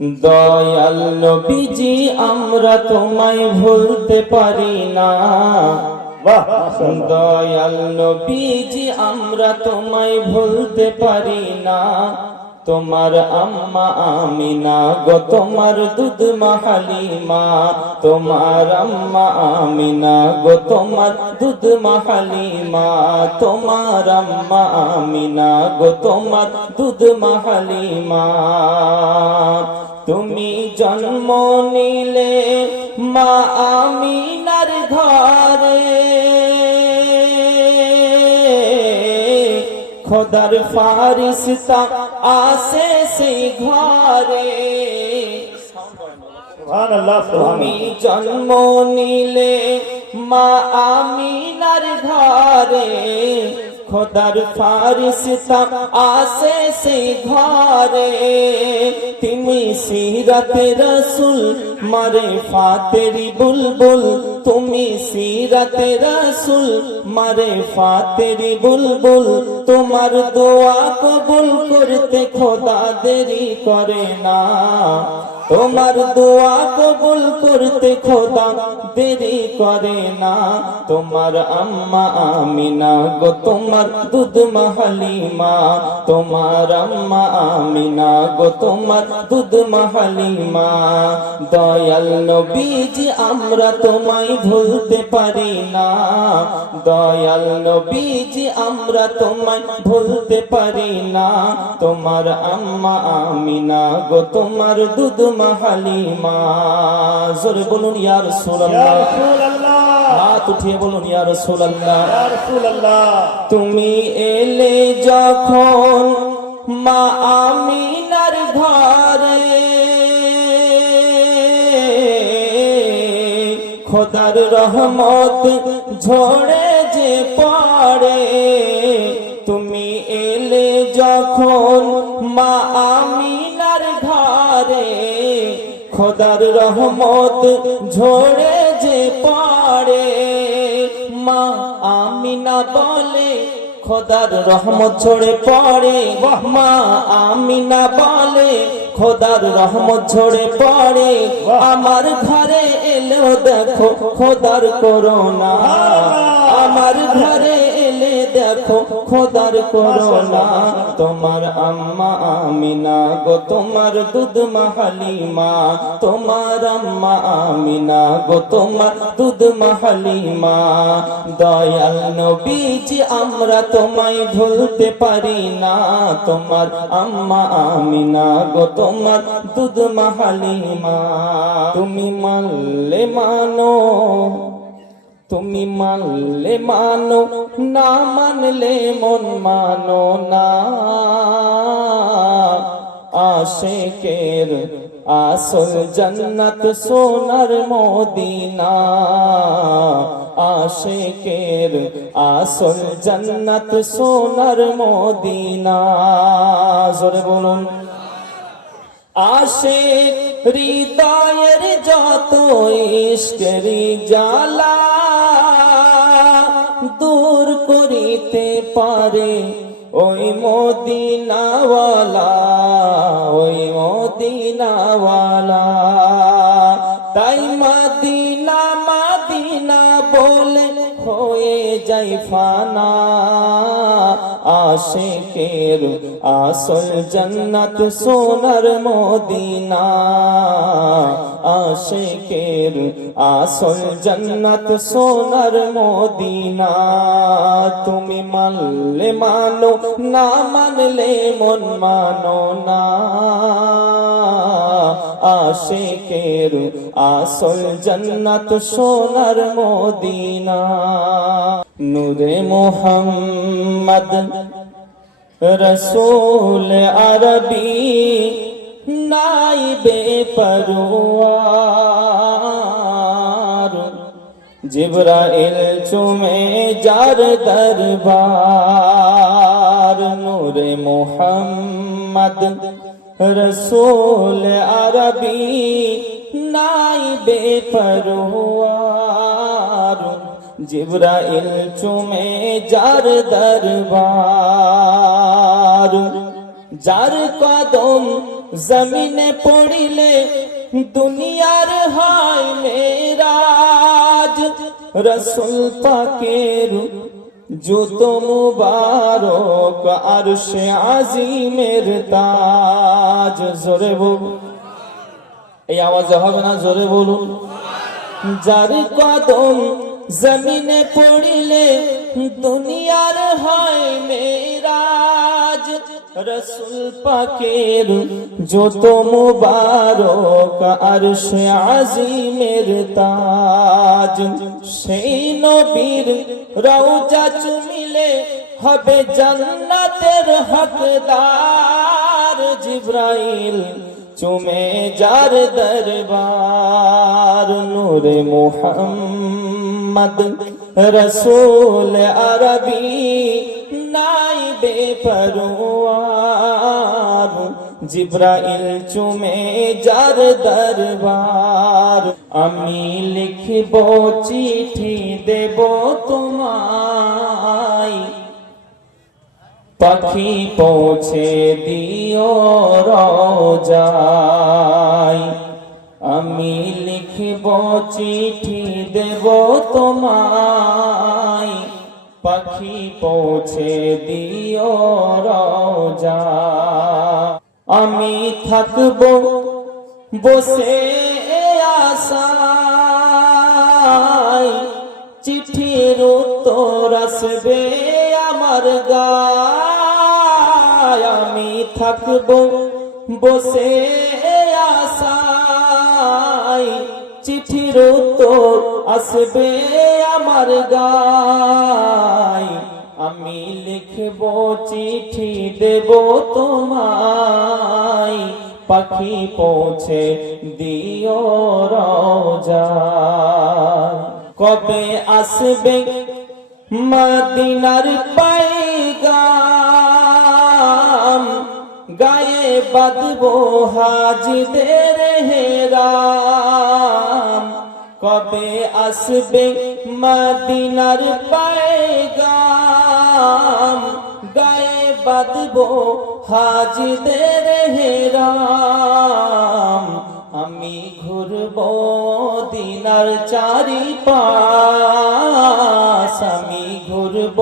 দয়াল নবীজি আমরা তোমায় ভুলতে পারি না। দয়াল নবীজি আমরা তোমায় ভুলতে পারি না। তোমার আম্মা আমিনা গো তোমার দুধ মাহালিমা। তোমার আম্মা আমিনা গো তোমার দুধ মাহালিমা। তোমার আম্মা আমিনা গো তোমার দুধ মাহালিমা। তুমি জন্ম নিলে মা আমিনার ঘরে। খোদার ফারিস্তা আসে সেই ঘরে। তুমি জন্ম নিলে মা আমিনার ঘরে। খোদার ফারিস্তা আসে সেই ঘরে। তুমি সিরাতে রসুল, মারে ফাতেরি বুলবুল। তুমি সিরাতে রসুল, মারে ফাতেরি বুলবুল। তোমার দোয়া কবুল করতে খোদা দেরি করে না। তোমার দোয়া কবুল করতে খোদা দেরি করে না। তোমার আম্মা আমিনা গো, তোমার দুধ মাহালিমা। তোমার আম্মা আমিনা গো, তোমার দুধ মাহালিমা। দয়াল নবীজি, আমরা তোমায় ভুলতে পারি না। দয়াল নবীজি, আমরা তোমায় ভুলতে পারি না। তোমার আম্মা আমিনা গো, তোমার দুধ জোরে বলুন ইয়া রাসূলুল্লাহ। রাসূলুল্লাহ। হাত উঠিয়ে বলুন ইয়া রাসূলুল্লাহ। ইয়া রাসূলুল্লাহ। তুমি এলে যখন মা আমিনার ঘরে খোদার রহমত ঝরে যে পড়ে খোদার রহমত ঝরে যে পড়ে। মা আমিনা বলে খোদার রহমত ঝরে পড়ে। মা আমিনা বলে খোদার রহমত ঝরে পড়ে। আমার ঘরে এলো দেখো খোদার করোনা আমার ঘরে দেখো, খোদার করোনা। তোমার আম্মা আমিনা গো, তোমার দুধ মাহালিমা। তোমার আম্মা আমিনা গো, তোমার দুধ মাহালিমা। দয়াল নবীজি, আমরা তোমায় ভুলতে পারি না। তোমার আম্মা আমিনা গো, তোমার দুধ মাহালিমা। তুমি মানলে মানো। তুমি মানলে মানো, না মানলে মন মানো না। আশেকের আসল জন্নত সোনার মদিনা। আশেকের আসল জন্নত সোনার মোদিনা। জোরে বলুন। আসে হৃদয়ের যত ইস্করি জ্বালা দূর করিতে পারে। ওই মদিনাওয়ালা ওই মদিনাওয়ালা। তাই মদিনা মদিনা বলে হয়ে যাই ফানা। আশেকের আসল জন্নত সোনার মদিনা। আশেকের আসল জন্নত সোনার মদিনা। তুমি মানলে মানো, না মানলে মন মানো না। আশেকের আসল জন্নত সোনার মদিনা। নূরে মোহাম্মদ, রসুল আরবি। নাইবে পরোয়ার জিব্রাইল চুমে যার দরবার, নূরে মোহাম্মদ রসুল আরবি নাইবে পরোয়ার জিব্রাইল চুমে যার দরবার, যার কদম জমিনে পড়িলে দুনিয়ার হয় মেরাজ। রসুল পাকের জুত মুবারক আর সে আজিমের তাজ। জোরে বল এই আওয়াজে হবে না? জোরে বলুন। যার কদম জমিনে পড়িলে দুনিয়ার হয় মেরাজ। রসুল পাকের যত মুবারক আর সে আজিমের তাজ, সেই নবীর রওজা চুমিলে হবে জান্নাতের হকদার। জিব্রাইল চুমে যার দরবার, নূরে মোহাম্মদ রসুল আরবি বেপরোয়ার জিব্রাইল চুমে যার দরবার আমি লিখব চিঠি দেব তোমায় পাখি পৌঁছে দিও রাই আমি লিখব চিঠি দেব তোমায় পাখি পৌঁছে দিও রাজা আমি থাকব বসে আশায়। চিঠির উত্তর আসবে আমার গায়। আমি থাকব বসে আশায়। চিঠির উত্তর আসবে আমার গায়। আমি লিখব চিঠি দেব তোমায়। পাখি পৌঁছে দিও রোজা কবে আসবে মদিনার পাইগাম? গায়ে বাদবো হাজিদের হেরাম। কবে আসবে মদিনার পাইগাম গায়ে বাঁধব হাজিদের হেরাম। আমি ঘুরব দিনার চারি পাশ আমি ঘুরব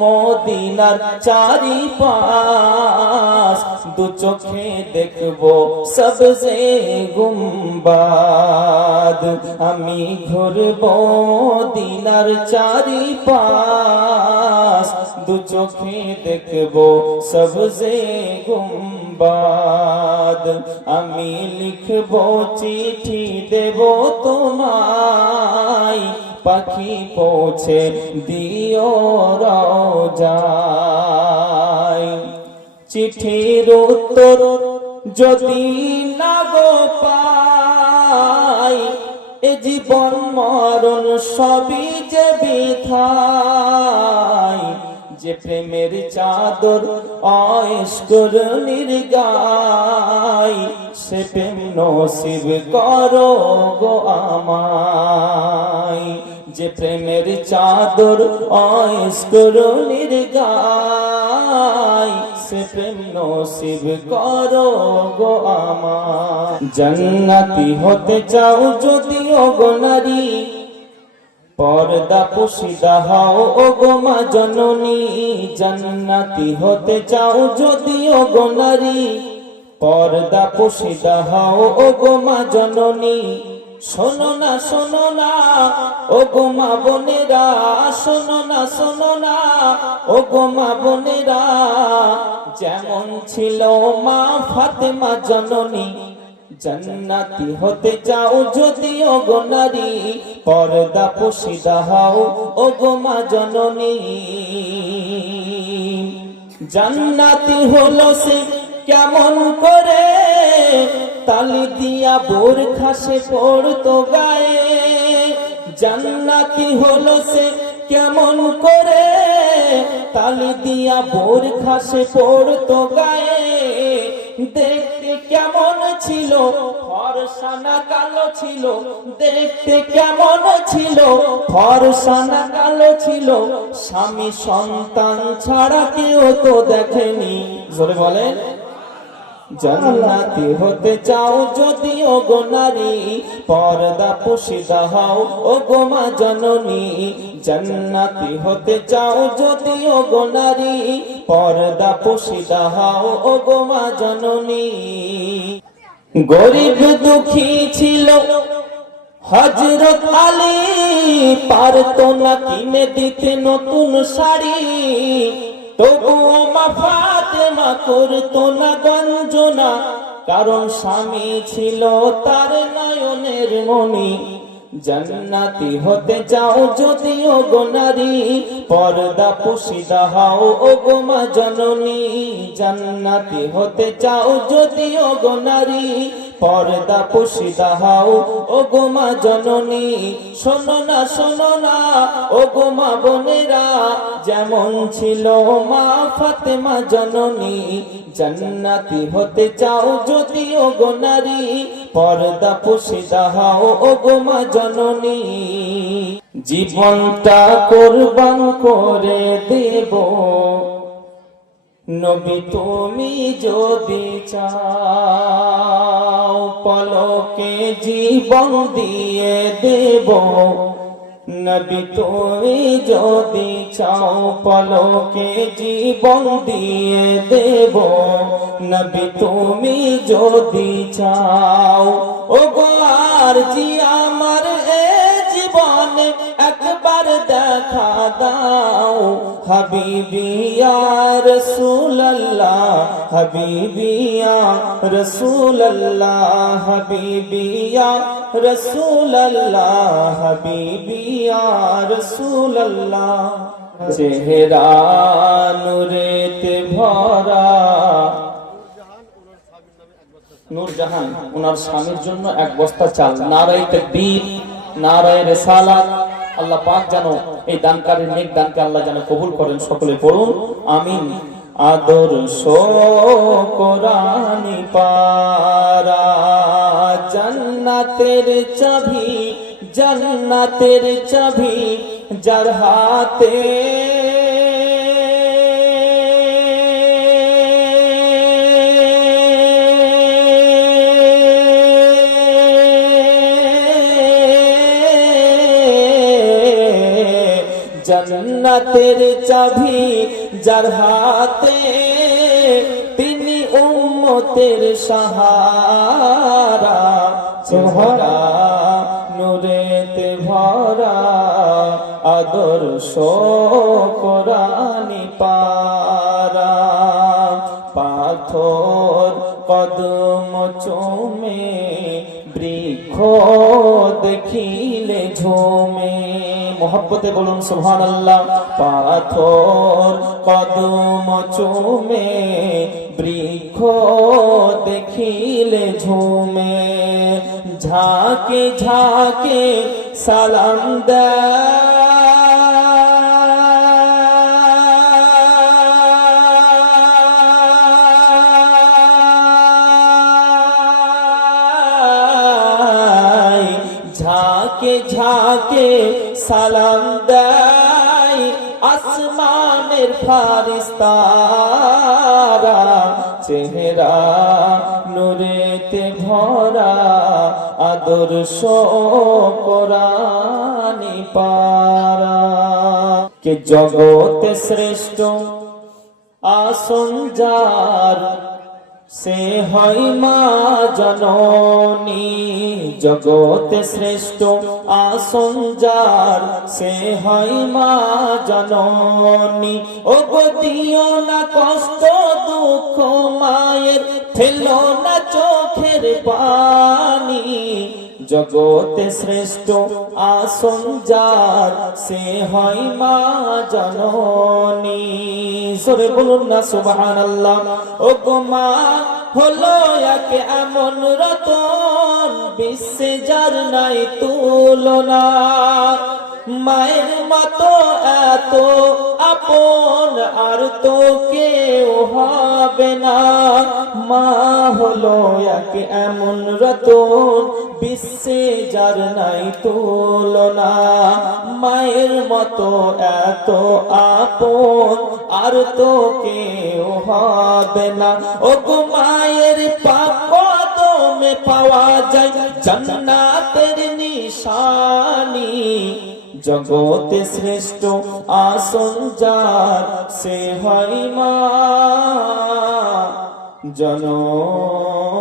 মদিনার চারি পাশ দু চোখে দেখব সবসে গুম্বাদ। আমি ঘুরব দিনার চারি পাশ দু চোখে দেখব সবসে গুম্বাদ। আমি লিখব চিঠি দেব তোমায়। পাখি পৌঁছে দিও রাজায়। চিঠির উত্তর যদি না গো পাই, এ জীবন মরণ সবই যে বিথায় যে প্রেমের চাদর অস্কর নির্গাই সে প্রেম নসিব করো গো আমায়। যে প্রেমের চাদর অস্কর নির্গাই সে প্রেম নসিব করো গো আমায় জন্নতি হতে চাও যদিও গো নারী, পর্দা পুশিদা হও ও গো মা জননী। জান্নাতি হতে চাও যদিও গো নারী, পর্দা পুশিদা হও ও গো মা জননী। শোনো না শোনো না, ও গো মা বোনেরা, শোনো না শোনো না, ও গো মা বোনেরা। যেমন ছিল মা ফাতেমা জননী, জান্নাতি হতে চাও যদি গো নারী, পর্দা পুশিদা হও, ও গো মা জননী। জান্নাতি হলো সে কেমন করে তালি দিয়া বোর খাসে পড়তো গায়ে। জান্নাতি হলো সে কেমন করে? তালি দিয়া বোর খাসে পড়তো গায়ে। দেখতে কেমন ছিল? ফরসানা কালো ছিল। দেখতে কেমন ছিল? ফরসানা কালো ছিল। স্বামী সন্তান ছাড়া কেউ তো দেখেনি। জোরে বলেন। জান্নাতি হতে চাও যদি ও গো নারী, পর্দা পুশিদা হও, ও গো জননী। জান্নাতি হতে চাও যদি ও গো নারী, পর্দা পুশিদা হও, ও গো জননী। গরিব দুঃখী ছিল হজরত আলী পারতো না কিনে দিতে নতুন শাড়ি। তবুও মা ফাতেমা করতো না গঞ্জনা, কারণ স্বামী ছিল তার নয়নের মনি জান্নাতি হতে চাও যদি ও গো নারী, পর্দা পুশিদা হও ও গো মা জননী। জান্নাতি হতে চাও যদি ও গো নারী পর্দা পুশিদা হও। ও গো মা জননী, শোনো না শোনো না। ও গো মা বোনেরা, যেমন ছিল মা ফাতেমা জননী, জান্নাতি হতে চাও যদি ও গো নারী। পর্দা পুশিদা হও ও গো মা জননী। জীবনটা কোরবান করে দেব। নবী, তুমি যদি চাও পলকে জীবন দিয়ে দেব। নবী, তুমি যদি চাও পলকে জীবন দিয়ে দেব। নবী, তুমি যদি চাও হাবিবিয়া রসুল্লাহ হাবিবিয়া রসুল্লাহ হাবিবিয়া রসুল্লাহ হাবিবিয়া রসুল্লাহ চেহারা নুরেতে ভরা। নূরজাহান ওনার স্বামীর জন্য এক বস্তা চাল নারাই তাকবীর নারাই রিসালাত, আল্লাহ পাক যেন এই দানকারের নেক দানকে আল্লাহ যেন কবুল করেন, সকলে পড়ুন, আমিন। আদর্শ কোরআনি পারা, জান্নাতের চাবি জান্নাতের চাবি, যার হাতে জান্নাতের চাবি যার হাতে তিনি উম্মতের সাহারা। চেহারা নুরেতে ভরা আদর্শ কোরআনি পারা। পাথর কদম মোহব্বতে বলুন সুহান আল্লাহ পাথর, কদম চুমে, বৃক্ষ দেখিলে ঝুমে। ঝাঁকে ঝাঁকে সালাম ঝাঁকে ঝাঁকে সালাম দেয় আসমানের ফারিস্তারা। চেহারা নুরেতে ভরা, আদর্শ কোরআনি পারা। কে জগতে শ্রেষ্ঠ? আসন যার সে হয় মা জননী, জগতে শ্রেষ্ঠ আসন যার। সে হয় মা জননী ও গদিও দিও না কষ্ট দুঃখ মায়ের, ঠেলো না চোখের পানি। জগতে শ্রেষ্ঠ আসন যার সে হয় মা জননী। সরে বলুন না সুবহান আল্লাহ ও গো মা হলো একে এমন রতন বিশ্বে যার নাই তুলনা। মায়ের মতো এত আপন আর তো কেউ হবে না। মা হলো এক এমন রতন, বিশ্বে যার নাই তুলনা। মায়ের মতো এত আপন আর তো কেউ হবে না। ও গো মায়ের পাপ মে পাওয়া যায়, জান্নাতের নিশানি। জগতে শ্রেষ্ঠ আসন যার সে হয় মা। জননী।